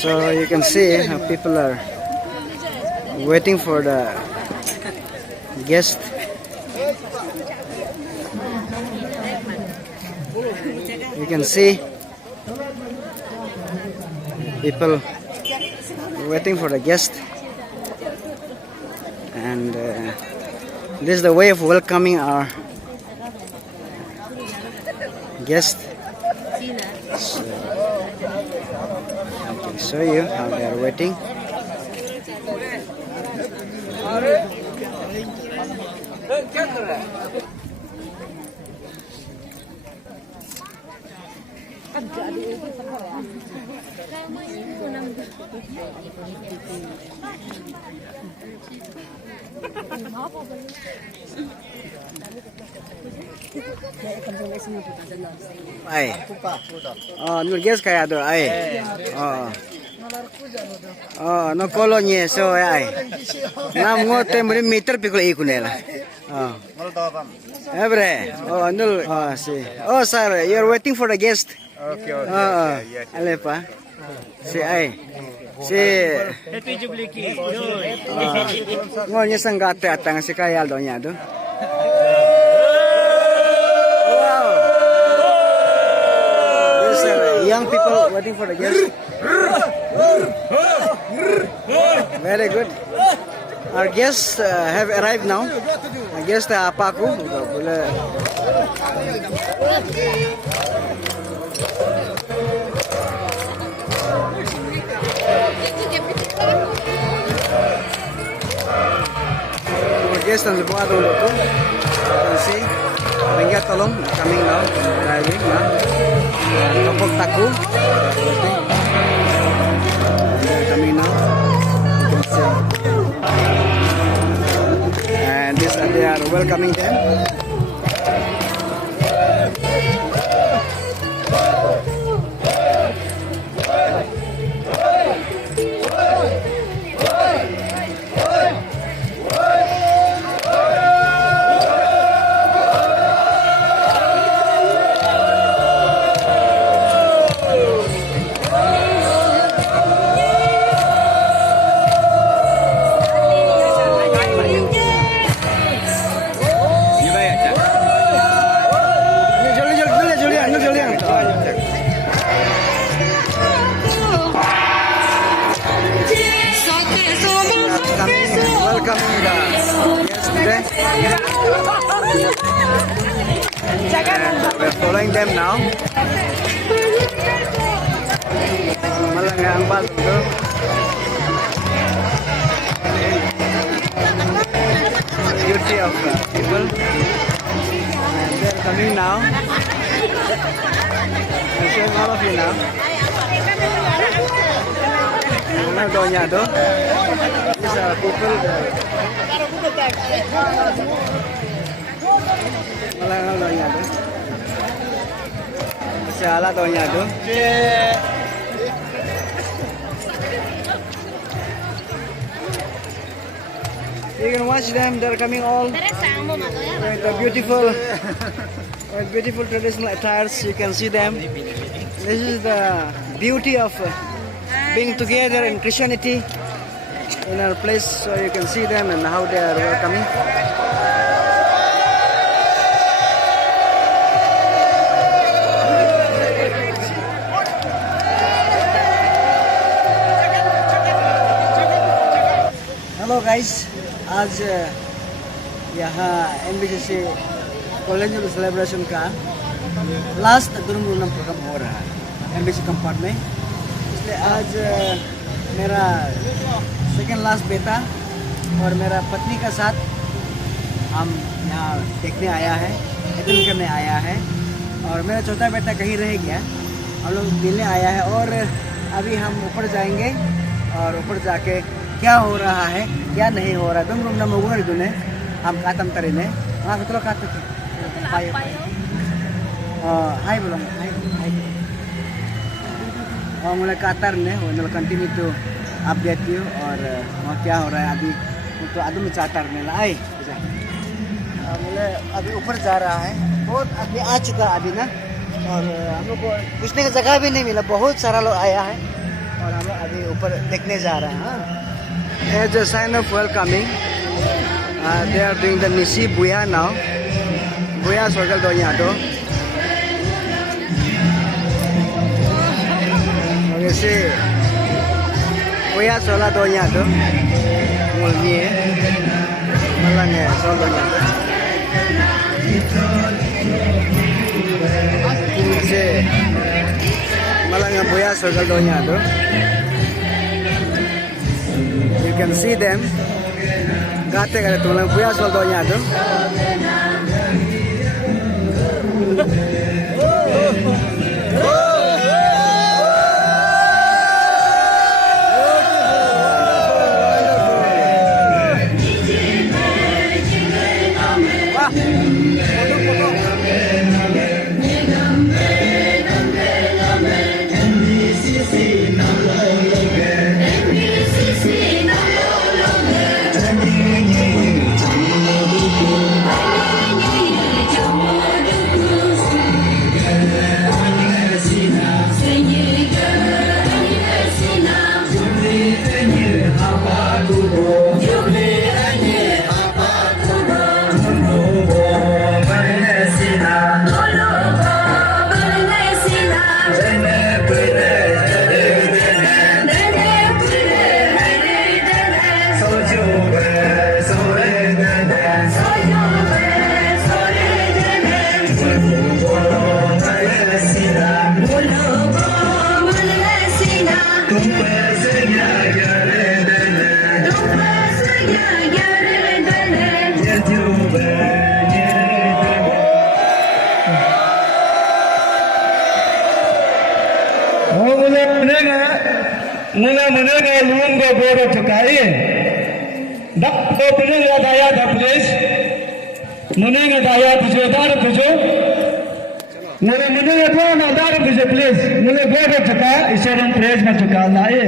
So you can see how people are waiting for the guest. You can see people waiting for the guest, and this is the way of welcoming our guest. So, I can show you how they are waiting. Ay. Oh, no guess kaya do ay. Oh. Oh, no kolonye so ay. Nam ngote meter pikul ikunela. Oh. Ebre. Oh, no. Oh, see. Oh, sir, you're waiting for the guest. Okay, Oh, yes. alepa. Si ay. Si ngonya sanggate atang si kaya do nya do. Wow. These are young people waiting for the guest. Very good. Our guests have arrived now. Our guest Paku. Guests on the board on the you can see Benga Tolong coming now, driving now. Kapok Taku they're coming now. You can see. And this they are welcoming them. Welcoming the guests today. And we're following them now. Malangang bago. Beauty of people. And they're coming now. I'm showing all of you now. Doñado. These are people. Malangang Doñado. Masyala Doñado. You can watch them. They're coming all with the beautiful traditional attires. You can see them. This is the beauty of being together in Christianity in our place, so you can see them and how they are welcoming. Hello guys, आज यहाँ NBCC college celebration का last दुर्मुलम programme हो रहा है NBCC कंपार्ट में। इसलिए आज मेरा सेकेंड लास्ट बेटा और मेरा पत्नी का साथ हम यहाँ देखने आया है, अटेंड करने आया है। और मेरा छोटा बेटा कहीं रह गया, हम लोग मिलने आया है। और अभी हम ऊपर जाएंगे और ऊपर जाके क्या हो रहा है क्या नहीं हो रहा है तुम रूम नंबर वन दुने हम कातम तरीने हाँ तो काते थे हाय बोलो हाय और मुझे कातर ने वो नल कंटिन्यू टू अपडेट यू और वहाँ क्या हो रहा है अभी तो आदमी में चाहता रहने लाई मुझे अभी ऊपर जा रहा है। बहुत आदमी आ चुका अभी ना, और हम लोग को घुसने का जगह भी नहीं मिला, बहुत सारा लोग आया है। और हम लोग अभी ऊपर देखने जा रहे हैं हाँ As a sign of welcoming they are doing the Nisi Buya now Buya circle do nya do okay see Buya sola do nya do mulye malane sol do nya see malanga Buya circle do nya do you can see them gate gate tulang Buya sol do nya do Mula menega lungo bodo tukai, dak do menega daya da place, menega daya tuju dar tuju, mula menega do na dar tuju place, mula bodo tukai, isaran place na tukai lae,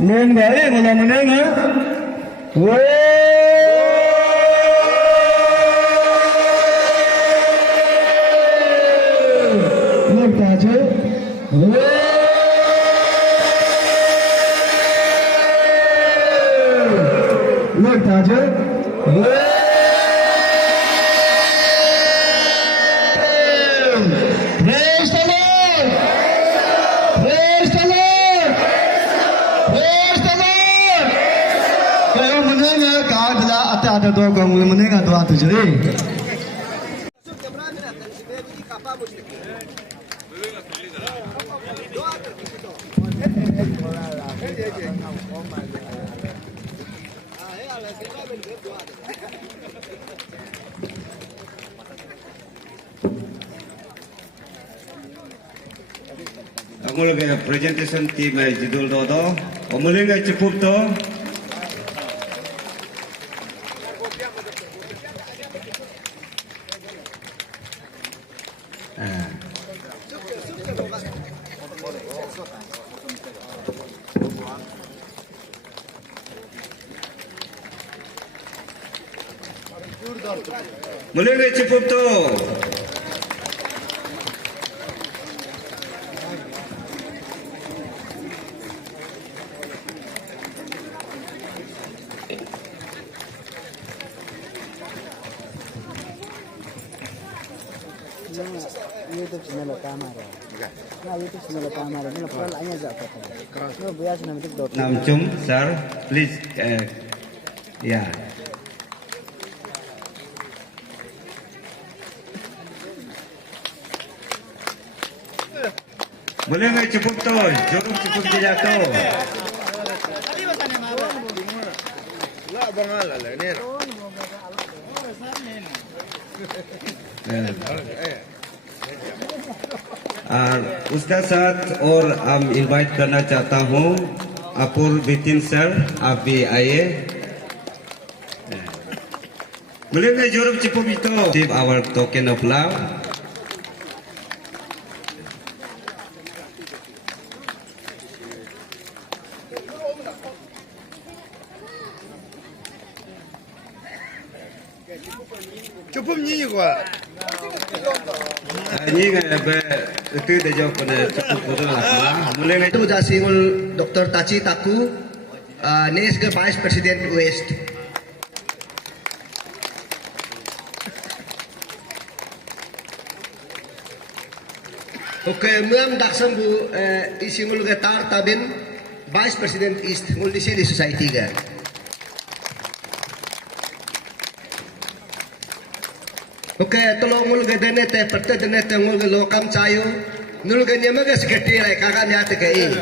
lungo mula menega, look tajo, Look, Tajo. Praise the Lord. Praise the Lord. Praise the Lord. Kaya menega kaagla ata do ko menega do atu jeri. Amulga presentation team jidul dodo amulinga cukup to mulinga cukup to YouTube channel kamera. Nah, YouTube channel kamera ini lepas lainnya jatuh. Kalau biasa nanti dot. Namcum sir please ya boleh nggak cukup tuh cukup dia tuh उसका साथ और हम invite करना चाहता हूँ अपूर्व बितिन sir आप भी आइए Boleh jurum cipup itu give our token of love. Cukup nyi gua. Ini itu dah jawab pada cukup betul lah. Mulai Itu jasingul Dr. Tachi Taku, ni ke Vice President West. Okay, muam daksam bu isingul getar tabin Vice President East ngul di society ga. Okay, tolong ngul gedene te perte dene te ngul lokam cayo ngul ganya maga secretary lai kakak nyate ke ini.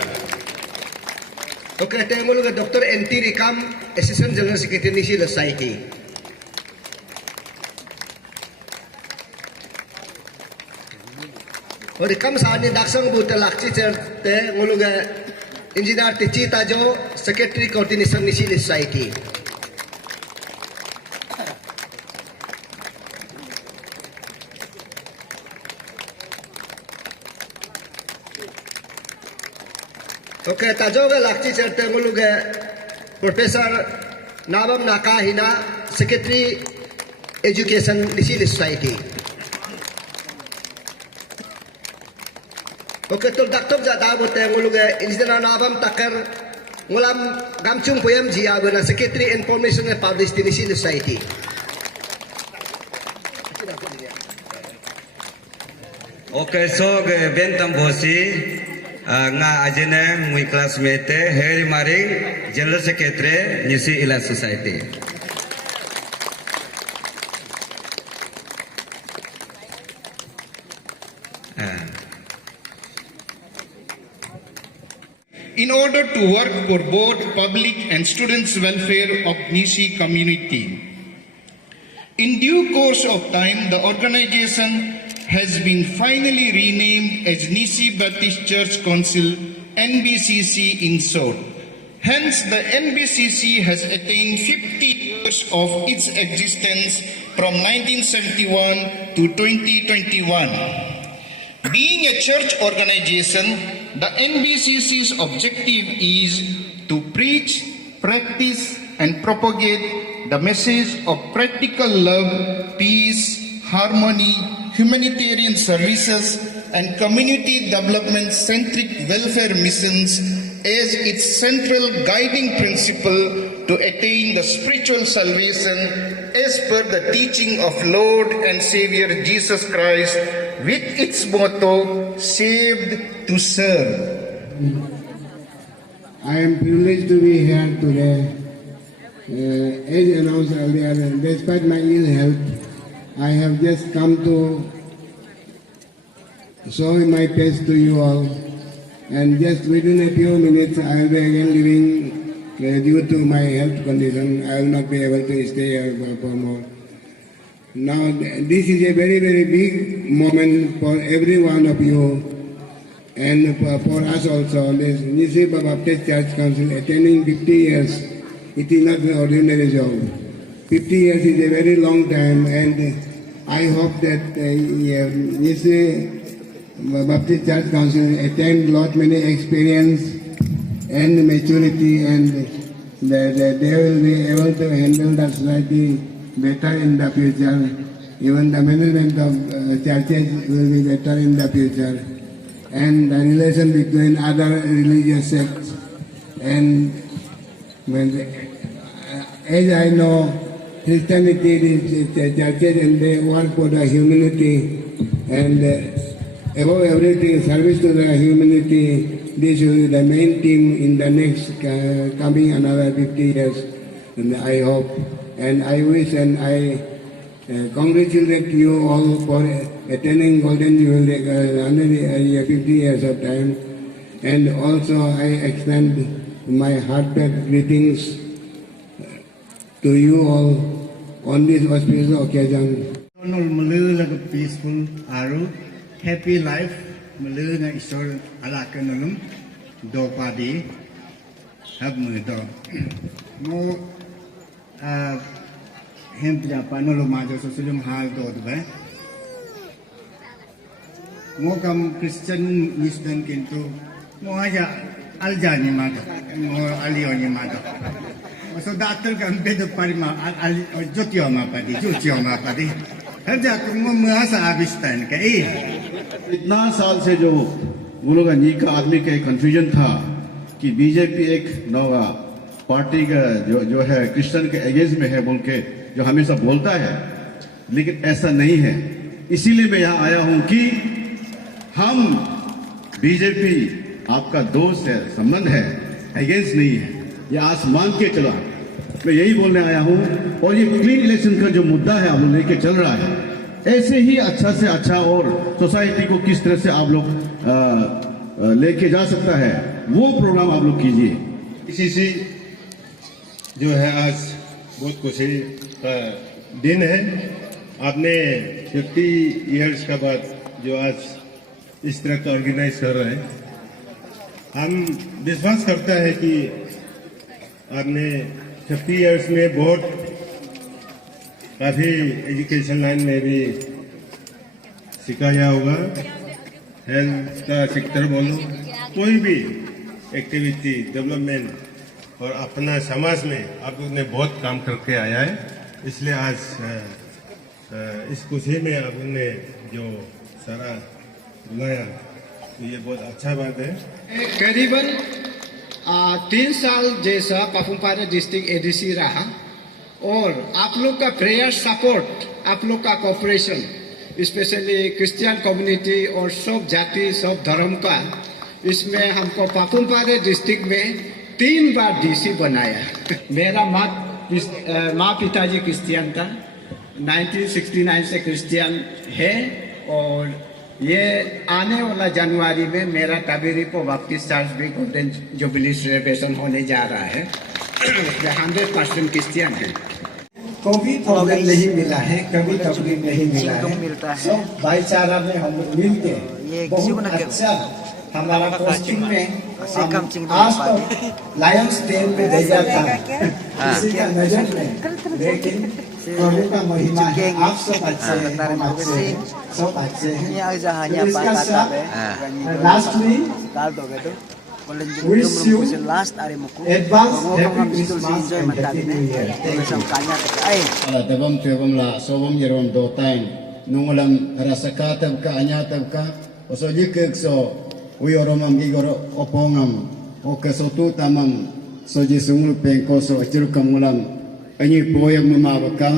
Okay, te ngul ge Dr. NT Rikam Assistant General Secretary nisi society. और कम सानी दाक्षंग बुत लाक्षी चरते nguluga engineer Tici Tajo secretary coordination nisi society okay Tajo ga laक्षी चरते nguluga professor Nabam Nakahina secretary education nisi society Oke, tol daktok jada bote nguluge injina nabam takar ngulam gamcung poyam jia bena secretary information and publicity society. Okay, so bentam bosi nga ajene mui classmate Harry Maring General Secretary Nisi Ila Society. In order to work for both public and students' welfare of Nisi community. In due course of time, the organization has been finally renamed as Nisi Baptist Church Council, NBCC in short. Hence, the NBCC has attained 50 years of its existence from 1971 to 2021. Being a church organization, the NBCC's objective is to preach, practice, and propagate the message of practical love, peace, harmony, humanitarian services, and community development-centric welfare missions as its central guiding principle to attain the spiritual salvation as per the teaching of Lord and Savior Jesus Christ, with its motto, saved to serve. I am privileged to be here today. As announced earlier, despite my ill health, I have just come to show my face to you all. And just within a few minutes, I will be again leaving due to my health condition. I will not be able to stay here for more. Now, this is a very, very big moment for every one of you and for us also. This Nisi Baptist Church Council attending 50 years, it is not an ordinary job. 50 years is a very long time, and I hope that Nisi Baptist Church Council attain lot many experience and maturity, and that they will be able to handle the society better in the future. Even the management of churches will be better in the future. And the relation between other religious sects. And as I know, Christianity is churches and they work for the humanity. And above everything, service to the humanity. This will be the main theme in the next coming another 50 years. And I hope. And I wish and I congratulate you all for attending Golden Jubilee 50 years of time. And also I extend my heartfelt greetings to you all on this auspicious occasion. Peaceful, happy life, Maluna is all Alakanum, do party, have my dog. No. Hem Japanolo Majo Sosulum Hal Dodbe Mokam Christian Nisdan Kinto Mohaja Aljani Mado, more Alioni Mado. So Doctor can be the Parima Jotioma Padi, Jotioma Padi. Have that Mumasa Abistan, Kay. इतना साल से जो वो लोग नी का आदमी का एक कंफ्यूजन था कि बीजेपी एक नवा पार्टी का जो है क्रिश्चियन के अगेंस्ट में है बोल के जो हमेशा बोलता है, लेकिन ऐसा नहीं है। इसीलिए मैं यहाँ आया हूँ कि हम बीजेपी आपका दोस्त है, संबंध है, अगेंस्ट नहीं है। ये आसमान के चला, मैं यही बोलने आया हूँ। और ये क्लीन इलेक्शन का जो मुद्दा है आप लोग लेके चल रहा है, ऐसे ही अच्छा से अच्छा और सोसाइटी को किस तरह से आप लोग लेके जा सकता है, वो प्रोग्राम आप लोग कीजिए। इसी जो है आज बहुत खुशी का दिन है। आपने 50 इयर्स का बाद जो आज इस तरह का ऑर्गेनाइज कर रहे हैं, हम विश्वास करता है कि आपने 50 इयर्स में बहुत काफ़ी एजुकेशन लाइन में भी सिखाया होगा। हेल्थ का सेक्टर बोलो, कोई भी एक्टिविटी डेवलपमेंट और अपना समाज में आप लोग ने बहुत काम करके आया है। इसलिए आज इस खुशी में आप लोग ने जो सारा बुलाया तो ये बहुत अच्छा बात है। करीबन 3 साल जैसा पापुमपारे डिस्ट्रिक्ट एडीसी रहा और आप लोग का प्रेयर सपोर्ट, आप लोग का कोऑपरेशन, स्पेशली क्रिश्चियन कम्युनिटी और सब जाति सब धर्म का, इसमें हमको पापुमपारे डिस्ट्रिक्ट में 3 बार डीसी बनाया। मेरा माँ पिताजी क्रिश्चियन था, 1969 से क्रिश्चियन है और ये आने वाला जनवरी में मेरा तबीरीपो बैप्टिस्ट चर्च भी गोल्डन जुबली सेलिब्रेशन होने जा रहा है। उसमें 100% क्रिश्चियन है। कभी प्रॉब्लम नहीं मिला है, कभी तकलीफ नहीं मिला है। सब भाईचारा में हम लोग मिलके बहुत अच्छा हमारा पोस्टिंग में आज तो लायंस टेन पे भेजा था किसी का नजर में, लेकिन प्रभु का महिमा है। आप सब अच्छे हैं, हम अच्छे हैं, सब अच्छे हैं। इसका साथ lastly wish you advance happy Christmas and happy New Year. Dabam tebam la sobam yeron do time nungulam rasaka tab ka anya tab ka oso jikek so uyoromam igoro opongam o keso tu tamam so jisungul pengko so achur kamulam ani poyam mamabaka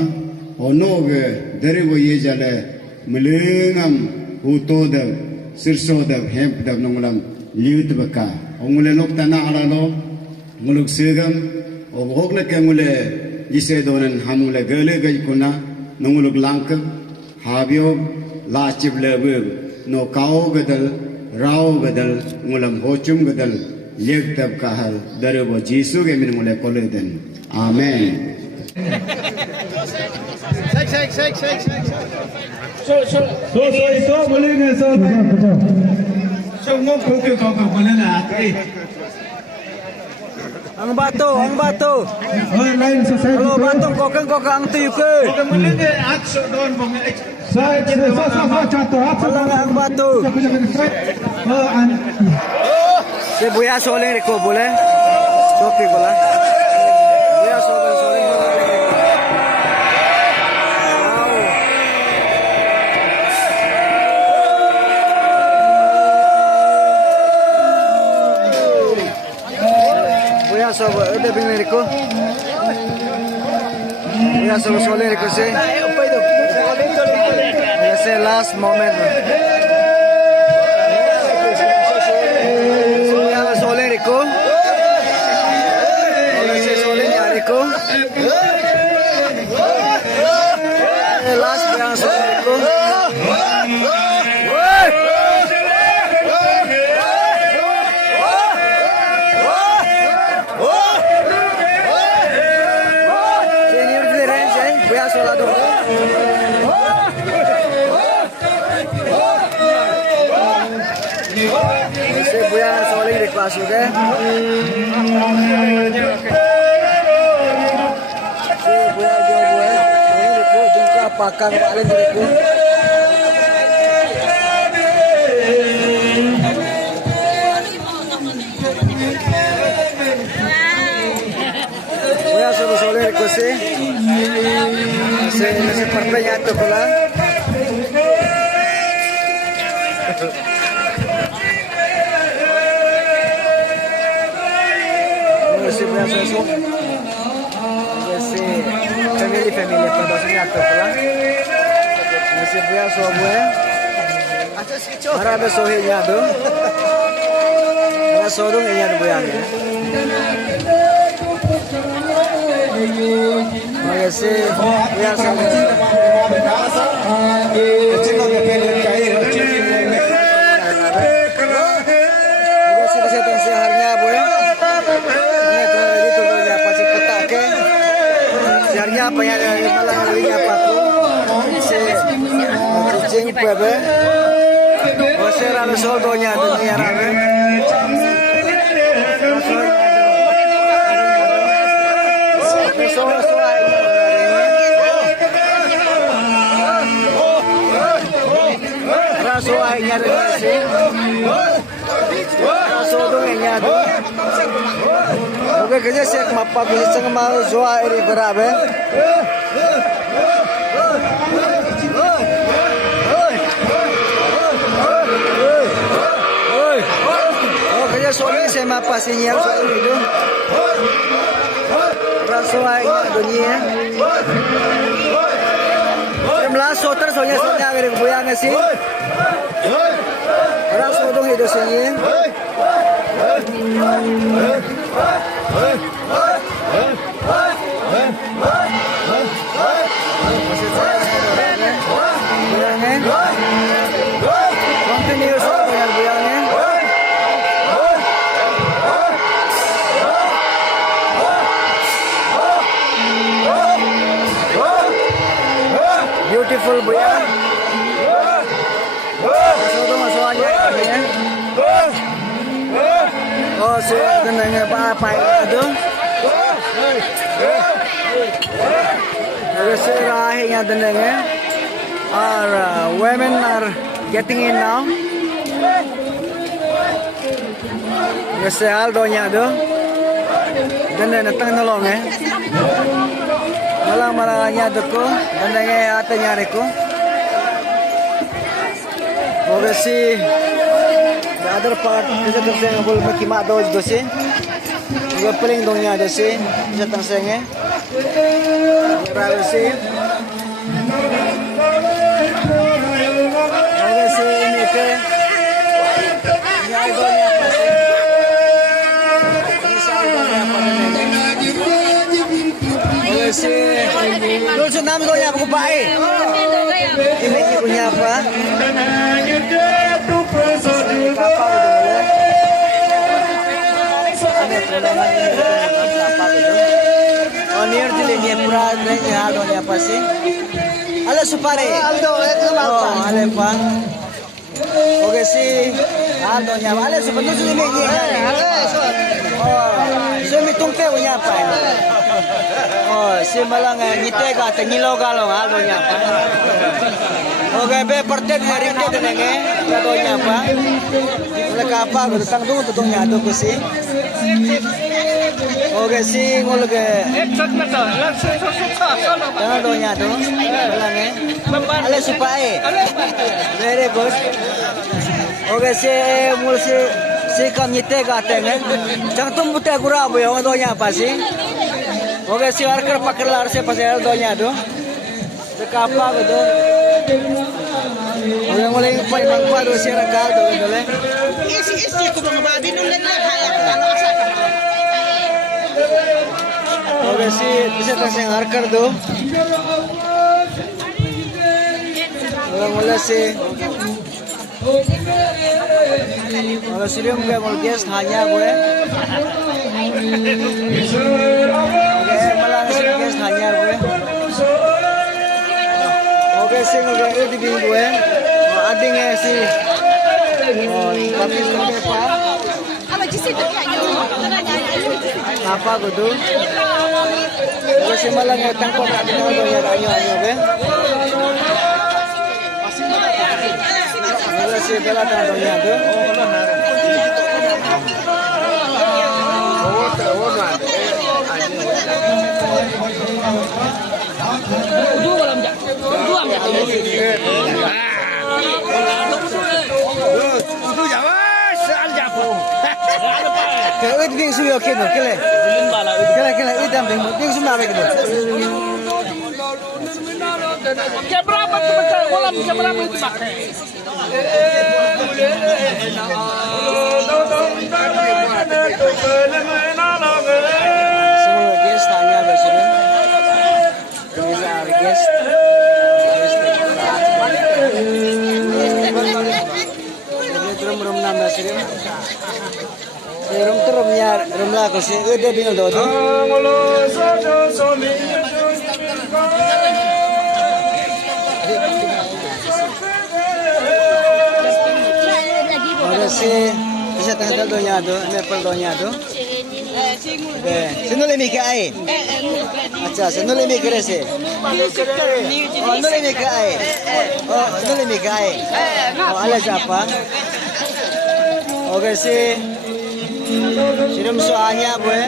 ono ge deribo yejale melengam utoda sirsoda hemp dab nungulam liut baka ongule lok tana alalo muluk segam o hogle kemule jise donen hamule gele gaj kuna nunguluk langk habyo la chiblebe no kao gadal rao gadal ngulam hochum gadal leg tab kahal darebo jisu ge min mule koleden amen. So बोलेंगे sir Ang bato. Line से side Halo batong kokang tuyo ke. Side से चाहते हाथ से Wala ang bato. Se buya soling reko boleh? Sopi bola. Buya soling. Buya sobo udah bingung reko. Buya sobo soling reko se. Se last moment. Soling reko. Soling reko. Last yang soling reko. Buya soling request juga. Buya jumpa pakang paling diriku. Buya soling request sih. Saya pertanyaan tu pula. Masih berasal masih family perbasanya atau pulang masih berasal gue para besohinya tuh para sorong ini ada gue yang masih berasal apa yang malah lagi apa tuh kucing bebe osera besodonya dunia rabe rasuainya sih rasodongnya tuh oke kerja sih mapa bisa mau zoa ini berabe kerja soalnya saya mapa sinyal soal itu rasuainya dunia melasot terus soalnya dari goyangnya sih rasodong itu sini continuous goyangnya beautiful goyang masuknya oh sudah tenangnya apa itu Resirahnya tenangnya our women are getting in now Resihal donya tuh dan datang nolong malang-malangnya tuh dan atanya reku oke sih the other part kita terseng boleh makimak dosi juga paling dongnya dosi bisa tersengnya privacy oke sih ini ke ini algonya apa sih ini algonya apa oke sih dulu tsunami donya apa kupai ini punya apa oh near di linya pura ini aldonya apa sih ala supare aldo itu apa ala apa oke sih aldonya ala sebenarnya sudah ini oh so mitungke punya apa oh si malang ngitega tengilo galong aldonya apa oke be pertek hari ini tenenge aldonya apa mereka apa tentang tutungnya tuh sih oke sih ngolge jangan doanya tuh bilangnya ale supae very good oke sih mulsi si kamite katenge jangan tumbute gura bu yang doanya apa sih oke sih harker pakelar sih pasal doanya tuh dekapa gitu udah mulai pagi tuh si rakal tuh dole isi ko mga babi nulen na kaya kalau asa oke sih bisa terseng harker tuh mulai sih kalau sudah gue mau guest hanya gue oke malah guest hanya gue oke sih gue di gue adingnya sih tapi sebagai apa gitu kasi malang utang ko na dito ya ayo be wala si bela ta donya do Kaya wait bing suyo kino kile. Kile idam bing suma ba kino. Semua guest tanya besok. These are guest. Rum nama serum. Rum tu rum lah kasi. Udah bingung tu. Ada si tengah donya tu, Nepal donya tu. Sino lemi ke ai? Acha, sino lemi ke rese? Oh, no lemi ke ai. Oh, no lemi ke ai. Oh, ala siapa? Oke si sirum soalnya boy.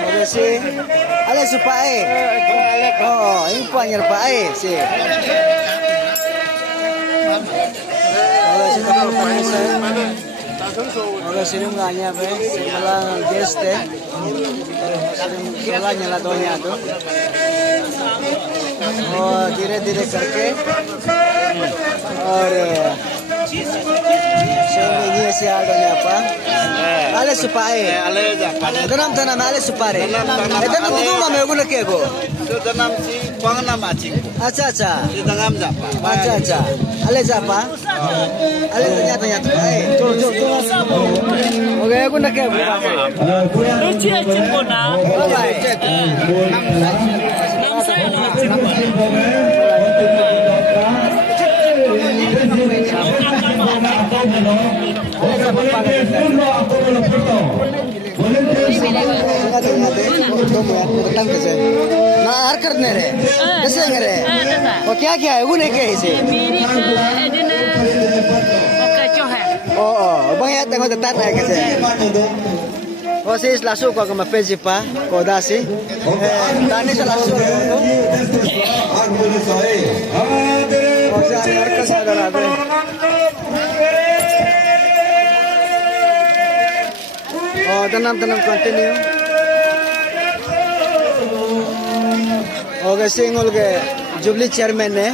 Oke si ala supai. Oh, ini punya pai si. Oke si tak apa Oke sirum gaknya boy. Malang guest sirum soalnya lah donya tu. Oh, धीरे-धीरे करके और ini si aldonya apa? Ale supai. Tanam ale supare. Tanam tu nama aku nak kego. Tanam si panganam acing. Acha. Tanam japa. Acha. Ale japa. Ale tanya. Tuh. Oke aku nak kego. Lucu acing bona. हर करने रे कैसे करे और क्या है वो नहीं क्या इसे ओ bang ya tengok tetat ya कैसे oh si langsung kau ke mapeji pa kau dah si tani langsung tu oh si har kerja dah ada oh tanam continue Oke singul ke Jubilee chairman ne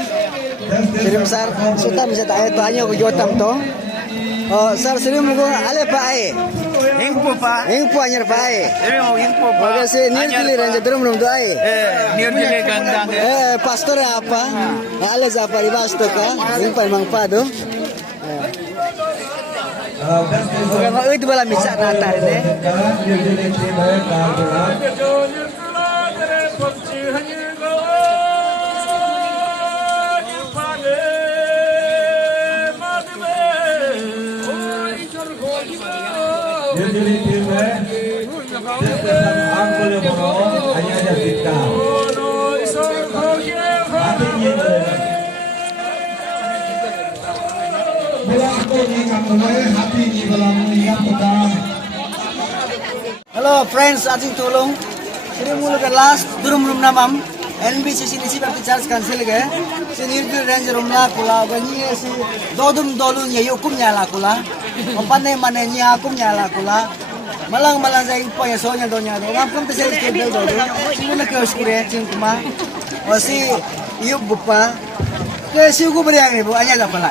Sirim sar sutam bisa tanya ko jotam to oh sar sirim ko ale pae hingpu anyar pae oke se nirjili ranja drum do ai nirjili gandang pastor apa ale zapari basto ka hingpa mangpado oke mau itu bala misa natar ne Hello friends, ating tulong. Sini mulu ke last durum namam. NBC sini si berarti charge cancel ke. Sini itu range rumla kula bani si dodum dolun ya yukum nyala kula. Opane mane nya akum nyala kula. Malang saya ipo ya sonya donya do. Ngam te sel ke bel do. Sini na ke uskure cingkuma. Osi yuk bupa. Ke si ku beri ang ibu anya pala.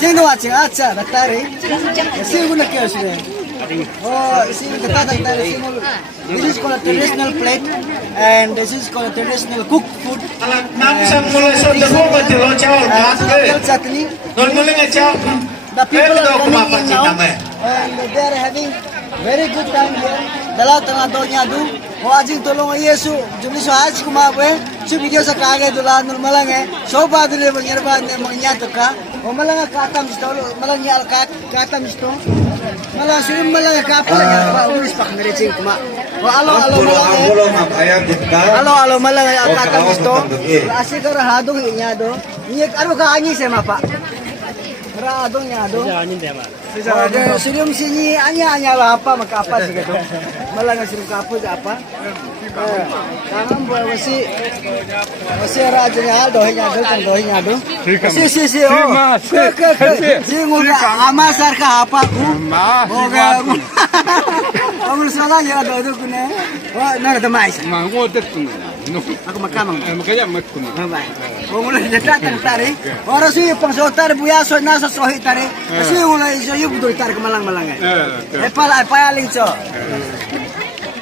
Cingku acing acha daktari. Si ku na ke uskure. Oh, this is called a traditional plate, and this is called a traditional cooked food. Local chutney. The people are coming in now, and they are having very good time here. Dalaw tengah donya du. Oh, ajing tolong Yesu. Jubilee sohaj kumawe. Si video sa kage dula nul malang so badule manyarba manyat ka. O malang katam sto, malang yal katam sto. Malah sudah malah kapal ya, Pak Ulis Pak Mericing kuma. Alo malah kata gusto. Asik kara hadong inya do. Iya aro ka anyi sama Pak. Kara hadong nya do. Sudah anyi dia Pak. Sudah sini anya lah apa maka apa sih gitu. malang sirum kapu apa? Tangan buat wasi rajanya dohinya. Si oh. Si ngulga amasar ka apa ku? Oga. Angul salah ya do kune. Wah, nara demais. Aku makan. Makanya makan. Baik. Ngul datang tari. Ora si pangsotar buya so nasa sohi tari. Si ngul iso yuk dur tar ke malang-malang. Paling so.